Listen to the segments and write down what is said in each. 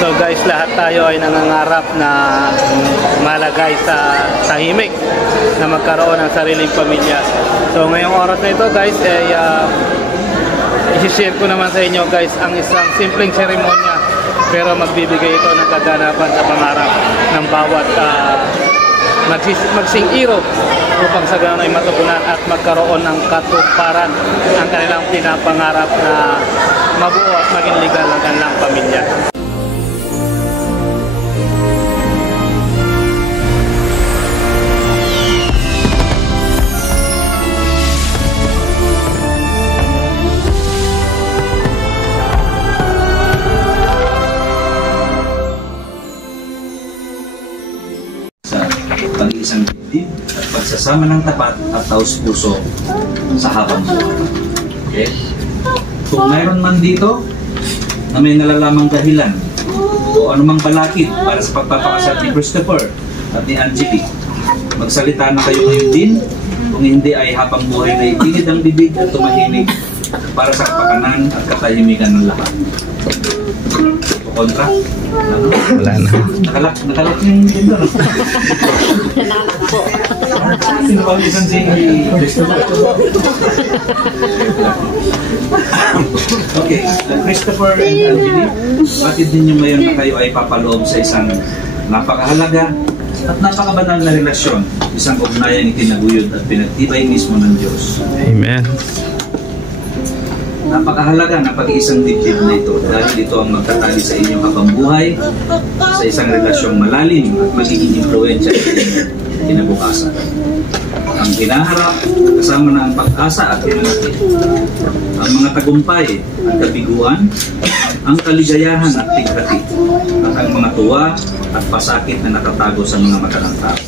So guys, lahat tayo ay nangangarap na malagay sa tahimik na magkaroon ng sariling pamilya. So ngayong oras na ito guys, ay i-share ko naman sa inyo guys ang isang simpleng seremonya, pero magbibigay ito ng kaganapan sa pangarap ng bawat magsing-iro upang sa ganoon ay matugunan at magkaroon ng katuparan ang kanilang pinapangarap na mabuo at maging legal ang kanilang pamilya. Pag-iisang dibdib at pagsasama ng tapat at taus-puso sa habang buhay. Okay? Kung mayroon man dito na may nalalamang dahilan o anumang balakid para sa pagpapakasal ni Christopher at ni Angeli, magsalita na kayo ngayon din. Kung hindi ay habang buhay na itingid ang bibig at tumahimik para sa kapakanan at katahimikan ng lahat. Kontra? Ano? Wala na. Nakalak yung dito, no? Nanalak po. Sino pa isang si Christopher? Okay, Christopher and Angeli, batid ninyo ngayon na kayo ay papaloob sa isang napakahalaga at napakabanal na relasyon, isang ugnayang itinaguyod at pinagtibay mismo ng Diyos. Amen. Napakahalaga ng pag-iisang dibdib na ito dahil ito ang magtatali sa inyong habang buhay sa isang relasyong malalim at magiging impluwensya sa inyong kinabukasan. Ang hinaharap, kasama na ang pag-asa at pinanakit. Ang mga tagumpay at kabiguan, ang kaligayahan at tigrati, at ang mga tuwa at pasakit na nakatago sa mga mata ng tao.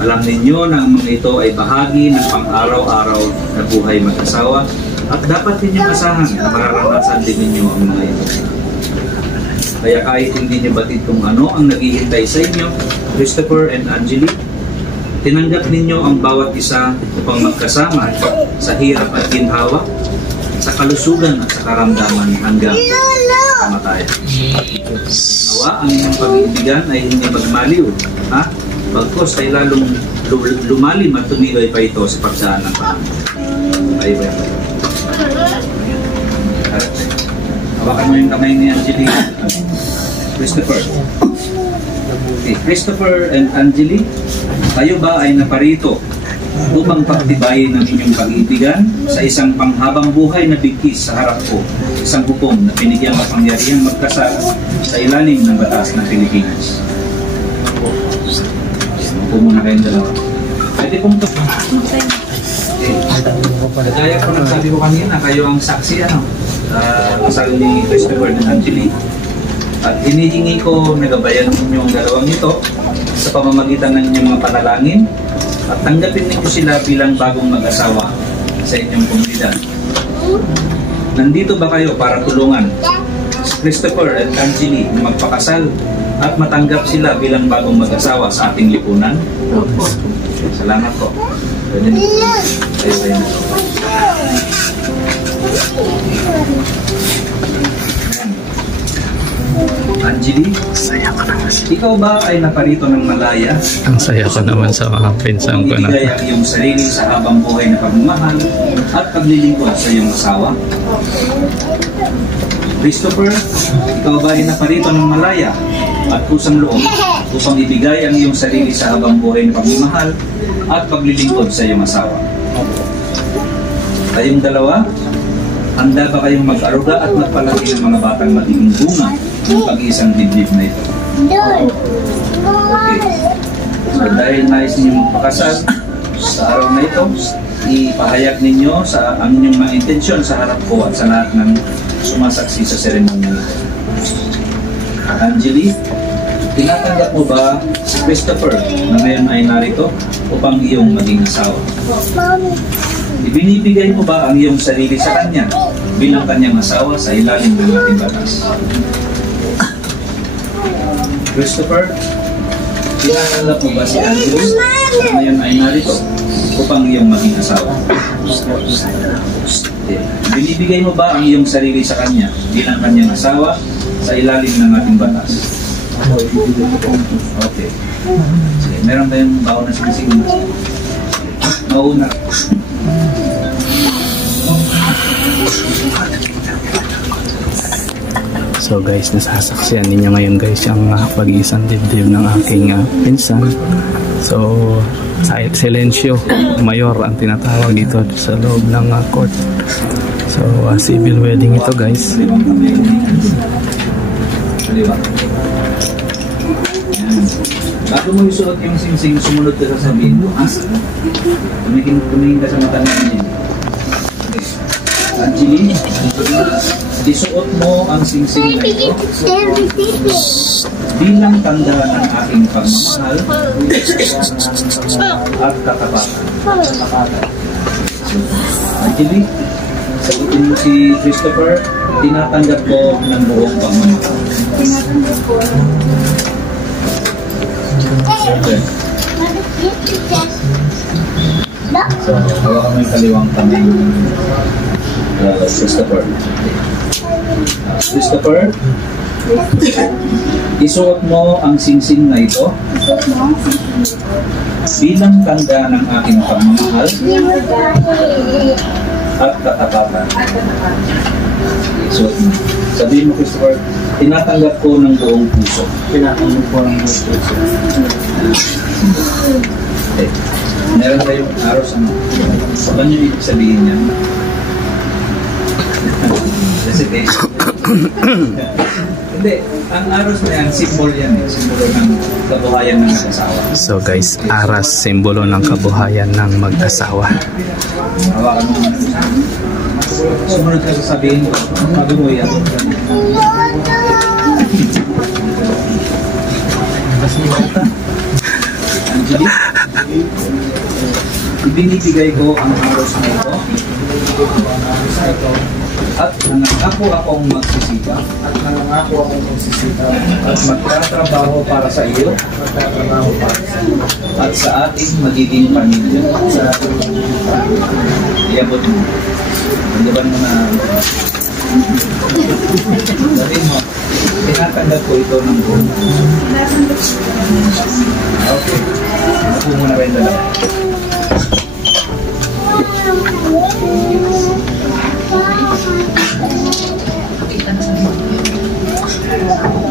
Alam ninyo na ang mga ito ay bahagi ng pang-araw-araw na buhay mag-asawa at dapat ninyong asahan na mararanasan din ninyo ang mga ito. Kaya kahit hindi niyo batid kung ano ang naghihintay sa inyo, Christopher and Angeli, tinanggap ninyo ang bawat isa upang magkasama sa hirap at ginhawa, sa kalusugan at sa karamdaman hanggang kamatayan. Nawa ang inyong pag-iibigan ay hindi magmaliw, ha? Bagkos ay lalong lumalim at tumibay pa ito sa pagdaan ng panahon. Bye-bye. Hawakan mo yung kamay ni Angeli. Christopher. Okay, Christopher and Angeli, kayo ba ay naparito upang pagtibayin ng inyong pag-ibigan sa isang panghabang buhay na bigkis sa harap ko, isang hukom na binigyan kapangyarihang magkasal sa ilalim ng batas ng Pilipinas? Hukom muna kayong dalawa. Pwede pong ito. Kaya ko nagsabi ko kanina, kayo ang saksi kasal ni Christopher and Angeli. At hinihingi ko na gabayan ninyo ang dalawang ito sa pamamagitan ng inyong mga panalangin at tanggapin ninyo sila bilang bagong mag-asawa sa inyong komunidad. Nandito ba kayo para tulungan si Christopher and Angeli na magpakasal at matanggap sila bilang bagong mag-asawa sa ating lipunan? Salamat po. Pwede tayo na. Angeli, ikaw ba ay naparito ng malaya? Ang saya ko naman sa mga pinsan ko na. Ibigay ang iyong sarili sa habang buhay na pagmamahal at paglilingkod sa iyong asawa? Christopher, ikaw ba ay naparito ng malaya at kusang loob upang ibigay ang iyong sarili sa habang buhay na pagmamahal at paglilingkod sa iyong asawa? Kayong dalawa, handa ba kayong mag-aruga at magpalaki ng mga batang magiging bunga ng pag-iisang dibdib na ito? Okay. So dahil nais ninyo magpakasal sa araw na ito, ipahayag ninyo sa ang inyong mga intensyon sa harap ko at sa lahat ng sumasaksi sa seremonya nito. Angeli, tinatanggap mo ba si Christopher na ngayon ay narito upang iyong maging asawa? Ibinibigay mo ba ang iyong sarili sa kanya bilang kanyang asawa sa ilalim ng ating batas? Christopher, tinatanggap mo ba si Angeli na ngayon ay narito upang iyong maging asawa? Binibigay mo ba ang iyong sarili sa kanya bilang kanyang asawa sa ilalim ng ating batas. Okay. Sige, meron tayong baon na sinisig. Mauna. So guys, nasasaksihan ninyo ngayon guys yung pag-iisang dibdib ng aking pinsan. So sa Excellencio Mayor ang tinatawag dito sa loob ng court. So civil wedding ito guys. Bago mo isuot yung singsing, sumunod ka sasabihin mo, tumingin ka sa mata namin yan. Angeline, isuot mo ang singsing na ito bilang tanda ng aking pagmamahal at katapatan. Angeline, sagutin mo si Christopher, tinatanggap ko ng buong pagmamahal. Okay. So, hawakan mo yung kaliwang kamay. Christopher. Christopher, isuot mo ang singsing na ito bilang tanda ng aking pagmamahal at katapatan. Isuot mo. Sabihin mo, Christopher, tinatanggap ko ng buong puso. Tinatanggap ko ng buong puso. Okay. Meron tayong aros ano? Saan nyo ibig sabihin yan? Recitation. Hindi. Ang aros na yan, symbol yan eh. Simbolo ng kabuhayan ng mag-asawa. So guys, aras, simbolo ng kabuhayan ng mag-asawa. Hawakan mo naman. Sumunod ka sasabihin ko. Sabi mo yan. Angeline, ibinibigay ko ang aros na ito at nangako akong magsisikap at magtatrabaho para sa iyo at sa ating magiging pamilya. Iabot mo. Bandaban mo na. Sabihin mo, tinatanggap ko ito ng buong. Okay. Ako muna ba yung dalawa?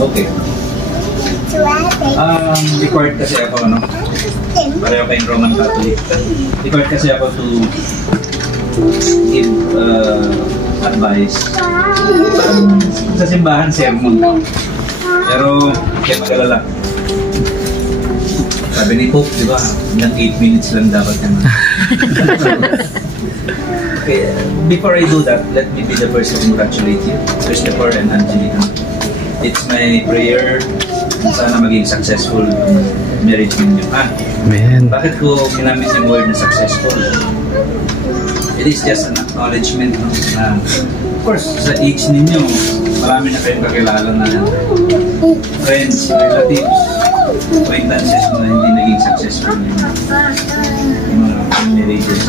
Okay. Required kasi ako, ano? Pareho kayong Roman Catholic. Required kasi ako to give advice. Sa simbahan, sermon. Pero, kaya mag-alala. Sabi ni Pope, di ba? Ilang 8 minutes lang dapat yan. Okay, before I do that, let me be the first to congratulate you, Christopher and Angelina. It's my prayer na sana maging successful ang marriage ninyo. Amen. Bakit ko ginamit yung word na successful? It is just an acknowledgement na, of course, sa age ninyo, marami na kayong kakilala na friends, relatives, acquaintances na hindi naging successful yung mga marriages.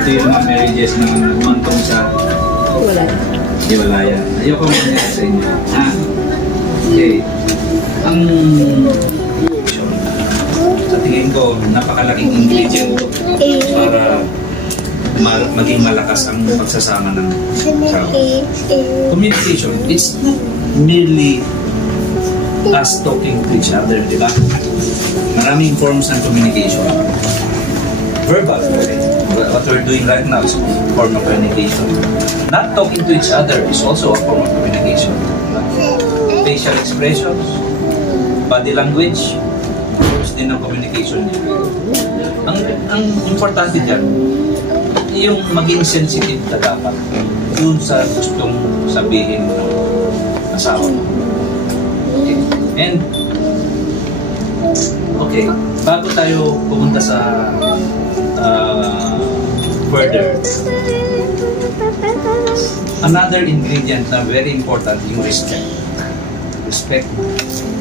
Ito yung mga marriages na umantong sa hiwalayan. Ayoko muna sa inyo. Okay. Ang sa tingin ko, napakalaking ingredient para maging malakas ang pagsasama ng tao. Communication, it's merely us talking to each other, di ba? Maraming forms ng communication. Verbal, okay. What we're doing right now is a form of communication. Not talking to each other is also a form of communication. Facial expressions, body language, forms din ng communication. Ang importante dyan, yung maging sensitive ka dapat dun sa gustong sabihin ng asawa mo. Okay. And, okay, bago tayo pumunta sa further, another ingredient na very important, yung respect. Respect.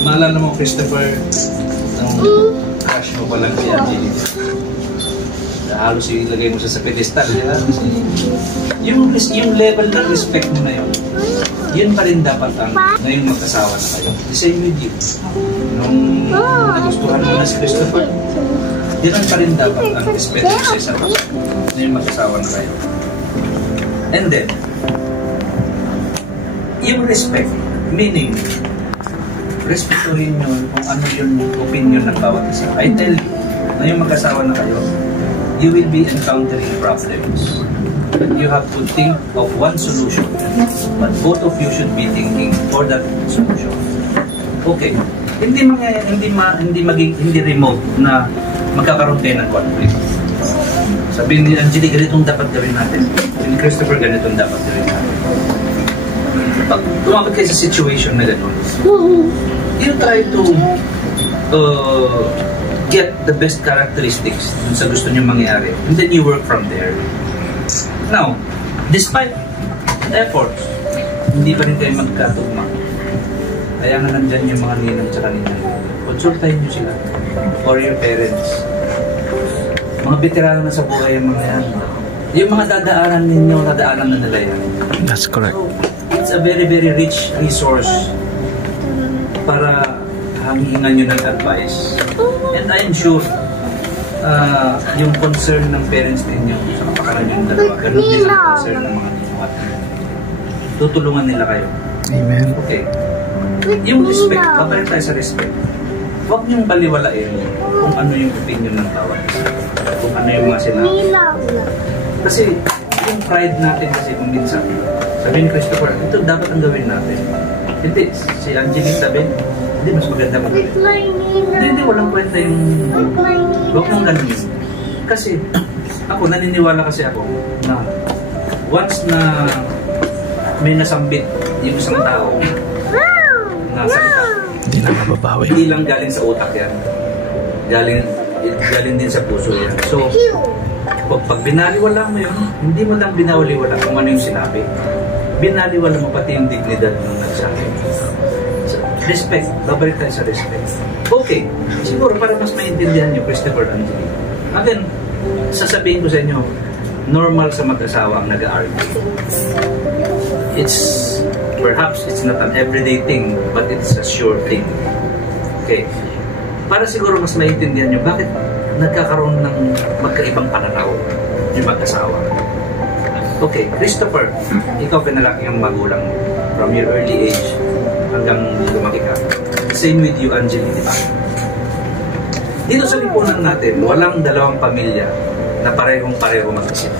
Maalala mo, Christopher, nung crush mo pa lang si Angelina. halos ilagay mo siya sa pedestal, di ba? Yung level ng respect mo na yun pa rin dapat ang ngayong magkasawa na kayo. The same with you. Nung nagustuhan mo na si Christopher, yun pa rin dapat ang respect mo sa isa't isa ngayong magkasawa na kayo. And then, yung respect, meaning, respetuhin nyo kung ano yung opinion ng bawat isa. I tell you, ngayong magkasawa na kayo, you will be encountering problems. You have to think of one solution, but both of you should be thinking for that solution. Okay, hindi remote na magkakaroon tayo ng conflict. Sabihin ni Angelique, ganitong dapat gawin natin. Sabihin ni Christopher, ganitong dapat gawin natin. Pag tumapit kayo sa situation na gano'n, you try to get the best characteristics dun sa gusto nyo mangyari, and then you work from there. Now, despite efforts, hindi pa rin kayo magkatugma. Kaya nga nandyan yung mga ninang tsaka ninang. Konsultahin nyo sila or your parents. Mga veterano na sa buhay yung mga yan. Yung mga dadaanan ninyo, dadaanan na nila yan. That's correct. So, it's a very, very rich resource para hangingan nyo ng advice. And I am sure yung concern ng parents ninyo sa kapakanan yung dalawa, ganun din ang concern ng mga ninyo at tutulungan nila kayo. Amen. Okay. Yung respect, babalik tayo sa respect. Huwag niyong baliwalain kung ano yung opinion ng bawat isa. Kung ano yung mga sinabi. Kasi yung pride natin kasi kung minsan, sabi ni Christopher, ito dapat ang gawin natin. Hindi, si Angelique sabi, hindi, mas maganda mo gawin. Hindi, walang kwenta yung huwag mong ganun. Kasi ako, naniniwala kasi ako na once na may nasambit yung isang tao na salita, Hindi na mababawi. hindi lang galing sa utak yan. Galing din sa puso yan. So, pag binaliwala mo yun, hindi mo lang binaliwala kung ano yung sinabi. Binaliwala mo pati yung dignidad ng nagsabi. So, respect. Babalik tayo sa respect. Okay. Siguro para mas maintindihan nyo, Christopher and Angelique. Again, sasabihin ko sa inyo, normal sa mag-asawa ang nag-argue. Perhaps it's not an everyday thing, but it's a sure thing. Okay. Para siguro mas maintindihan nyo, bakit nagkakaroon ng magkaibang pananaw yung mag-asawa. Okay, Christopher, ikaw pinalaki ang magulang mo from your early age hanggang lumaki ka. Same with you, Angelique, di ba? Dito sa lipunan natin, walang dalawang pamilya na parehong-pareho mag-isip.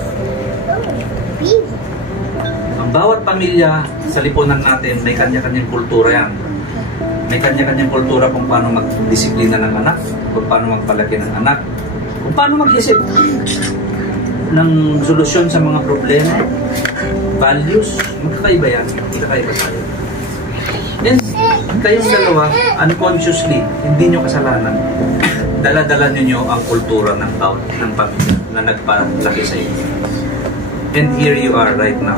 Ang bawat pamilya sa lipunan natin may kanya-kanyang kultura yan. May kanya-kanyang kultura kung paano magdisiplina ng anak, kung paano magpalaki ng anak, kung paano mag-isip ng solusyon sa mga problema, values, magkakaiba yan, magkakaiba tayo. And kayong dalawa, unconsciously, hindi nyo kasalanan, dala-dala nyo ang kultura ng pamilya na nagpalaki sa inyo. And here you are right now.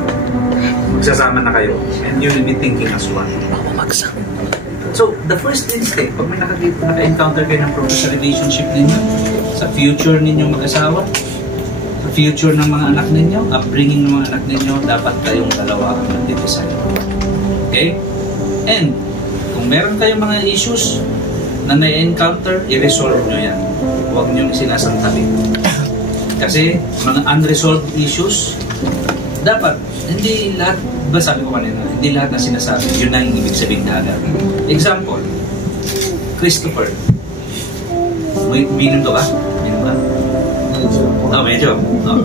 Magsasama na kayo, and you will be thinking as one. So, the first instinct, pag may naka-encounter kayo ng problem sa relationship ninyo, sa future ninyong mag-asawa, sa future ng mga anak ninyo, upbringing ng mga anak ninyo, dapat kayong dalawa ang nag-design. Okay? And, kung meron kayong mga issues na na-encounter, i-resolve nyo yan. Huwag nyo sinasantabi. Kasi, mga unresolved issues, dapat, hindi lahat, ba sabi ko kanina, hindi lahat na sinasabi, yun na yung ibig sabihin na agad. Example, Christopher. Minum to ba? Minum ba? Oh, medyo. Oh.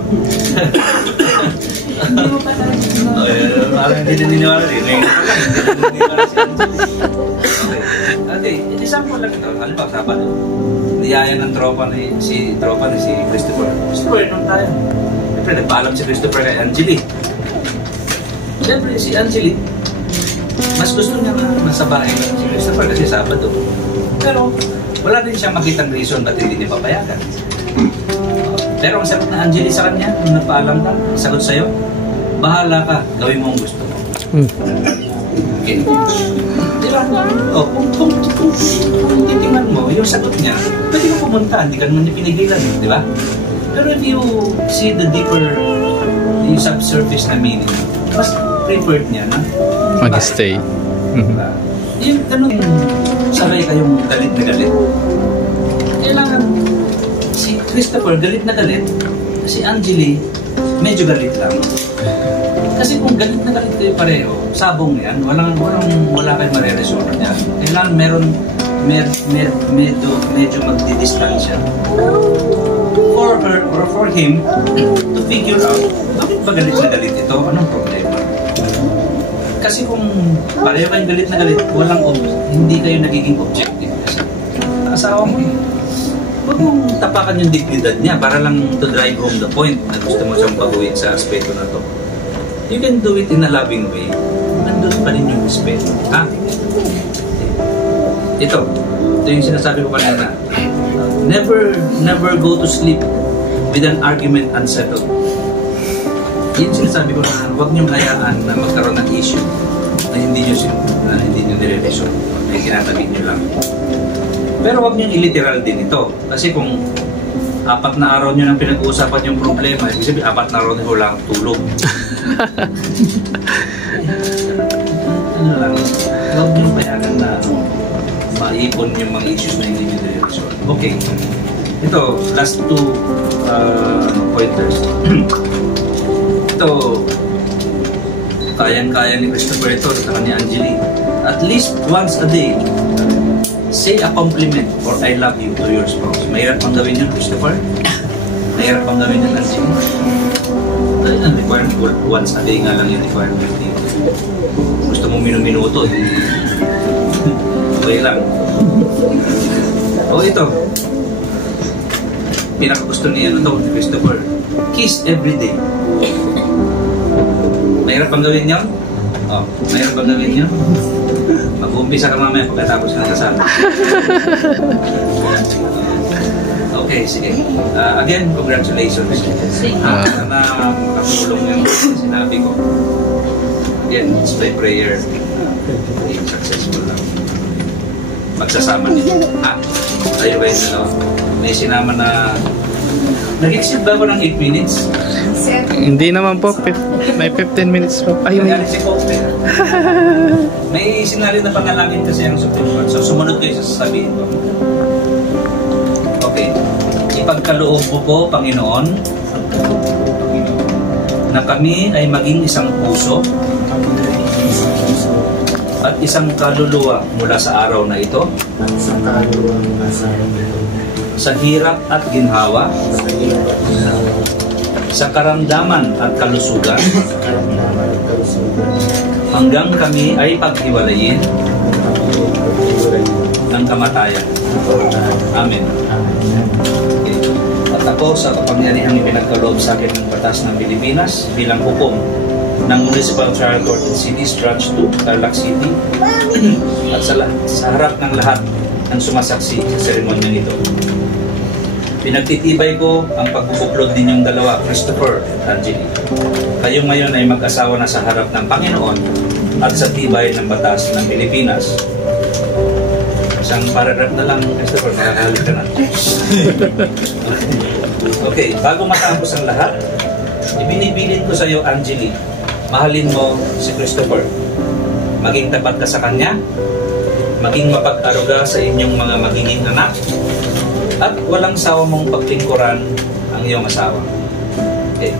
Parang hindi naniniwala rin. Okay, example lang ito. Ano ba, Sabado? Niyaya ng tropa ni si Christopher. Christopher, nung tayo. Siyempre, nagpaalam si Christopher kay Angelique. Siyempre, si Angelique, mas gusto niya na masabahin si Christopher kasi Sabado. Pero, wala din siyang makitang reason ba't hindi niya papayagan. Pero ang sagot na Angelique sa kanya, nung nagpaalam ka, sagot sa'yo, bahala ka, gawin mo ang gusto mo. Okay. Diba? O, kung titingnan mo, yung sagot niya, pwede ka pumunta, hindi ka naman niya pinigilan, di ba? Pero if you see the deeper, yung subsurface na meaning, mas preferred niya na Mag-stay. diba? Yung ganun, sabay kayong galit na galit. Kailangan, si Christopher galit na galit, si Angeli medyo galit lang. Kasi kung galit na galit kayo pareho, sabong yan, wala kayong mareresolve yan. Kailangan medyo magdidistansya. For her or for him to figure out, bakit ba galit na galit ito? Anong problema? Kasi kung pareho kayong galit na galit, hindi kayo nagiging objective. Kasi asawa mo eh. Huwag mong tapakan yung dignidad niya para lang to drive home the point na gusto mo siyang baguhin sa aspeto na to. You can do it in a loving way. Nandun pa rin yung respeto. Ha? Ito yung sinasabi ko kanina. Never go to sleep with an argument unsettled. Yun sinasabi ko na huwag niyong hayaan na magkaroon ng issue na hindi niyo nire-resolve. May kinatabi niyo lang. Pero huwag niyong iliteral din ito. Kasi kung 4 na araw niyo nang pinag-uusapan yung problema, ibig sabihin 4 na araw niyo wala kang tulog. Ano lang, huwag niyong payagan na maipon yung mga issues na hindi niyo nire-resolve. Okay. Ito, last 2 pointers. Ito, kayang-kaya ni Christopher ito, saka ni Angeli. At least once a day, say a compliment or I love you to your spouse. Mahirap pang gawin yun, Christopher? Mahirap pang gawin yun, Angeli? Dahil ang requirement, once a day nga lang yung requirement dito. Gusto mong minuminuto, okay lang. O ito, pinakagusto niya ni Christopher, kiss every day. Mahirap bang gawin yun? Oh, mahirap bang gawin yun? Mag-uumpisa ka mamaya pagkatapos ka ng kasama. Okay, sige. Again, congratulations. Sana makatulong yung sinabi ko. Again, it's my prayer. Maging successful lang. Magsasama niyo. Tayo ba yung dalawa? May sinama na... Nag-exit ba ako ng 8 minutes? Hindi naman po. May 15 minutes po. Ay, may... Si Pope. May sinali na panalangin kasi ang Supreme Court. So, sumunod kayo sa sasabihin ko. Okay. Ipagkaloob mo po, Panginoon, na kami ay maging isang puso at isang kaluluwa mula sa araw na ito, sa hirap at ginhawa, sa karamdaman at kalusugan, hanggang kami ay paghiwalayin ng kamatayan. Amen. Okay. At ako sa kapangyarihang ipinagkaloob sa akin ng batas ng Pilipinas bilang hukom ng Municipal Trial Court in City, Branch 2, Tarlac City, at sa harap ng lahat ng sumasaksi sa seremonyang ito. Pinagtitibay ko ang pagbubuklod ninyong dalawa, Christopher at Angeli. Kayo ngayon ay mag-asawa na sa harap ng Panginoon at sa tibay ng batas ng Pilipinas. Isang paragraph na lang, Christopher, makakahalik ka na. Okay, bago matapos ang lahat, ibinibilin ko sa iyo, Angeli, mahalin mo si Christopher. Maging tapat ka sa kanya, maging mapag-aruga sa inyong mga magiging anak, at walang sawa mong pagtingkuran ang iyong asawa. Okay.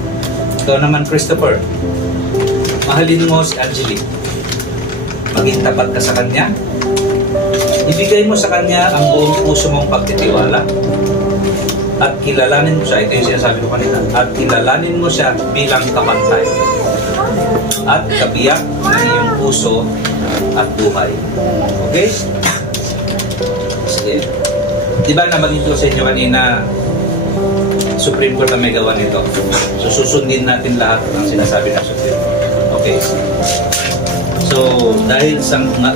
Ikaw naman, Christopher, mahalin mo si Angeli. Maging tapat ka sa kanya. Ibigay mo sa kanya ang buong puso mong pagtitiwala. At kilalanin mo siya, ito yung sinasabi ko kanina, at kilalanin mo siya bilang kapantay at kabiyak ng iyong puso at buhay. Okay? Sige. Di ba nabanggit ko sa inyo kanina, Supreme Court ang may gawa nito. So susundin natin lahat ng sinasabi ng Supreme Court. Okay. So dahil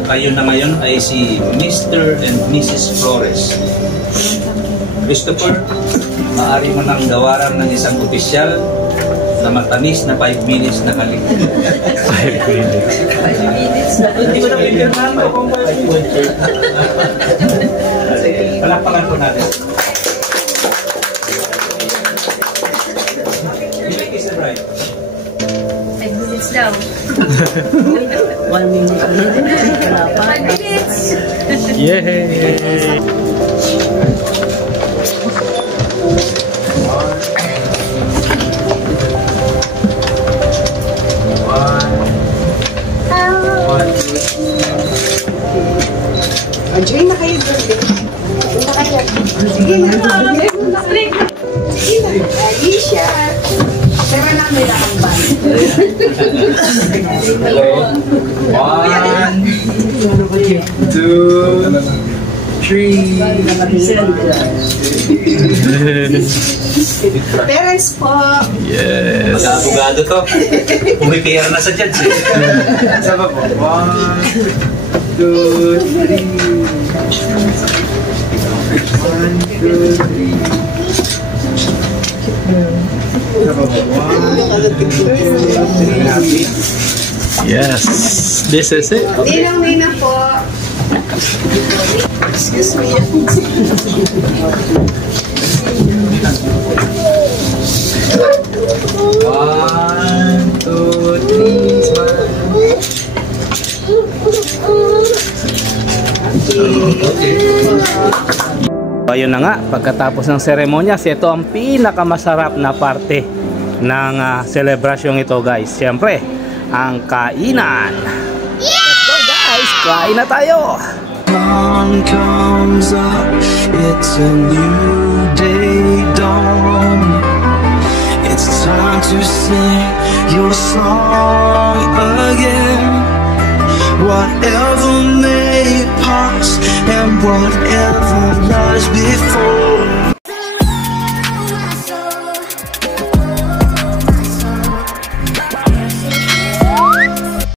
kayo na ngayon ay si Mr. and Mrs. Flores. Christopher, maaari mo nang gawaran ng isang opisyal na matamis na 5 minutes na kalik. 5 minutes. 5 minutes na. Hindi ko na pipirman mo kung 5 minutes. Sige, palakpakan po natin. 1 minute. Wala pa. Yay! Join na kayo doon. Join na kayo. Sige na. Sige na. Alicia. Pero namin na ang band. Hello. 1, 2, 3. Parents po. Yes! Mag-abogado to. Pumipiyar na sa judge. Saba po. 1, 2, 3. 1, 2, 3. Yes! This is it. Ninang-nina po. Excuse me. One, two, three, smile. Ayun na nga, pagkatapos ng seremonyas, ito ang pinakamasarap na parte ng selebrasyong ito, guys. Siyempre, ang kainan. Let's go, guys! Kain na tayo! Dawn comes up, it's a new day dawn. It's time to sing your song again. Whatever may pass and whatever lies before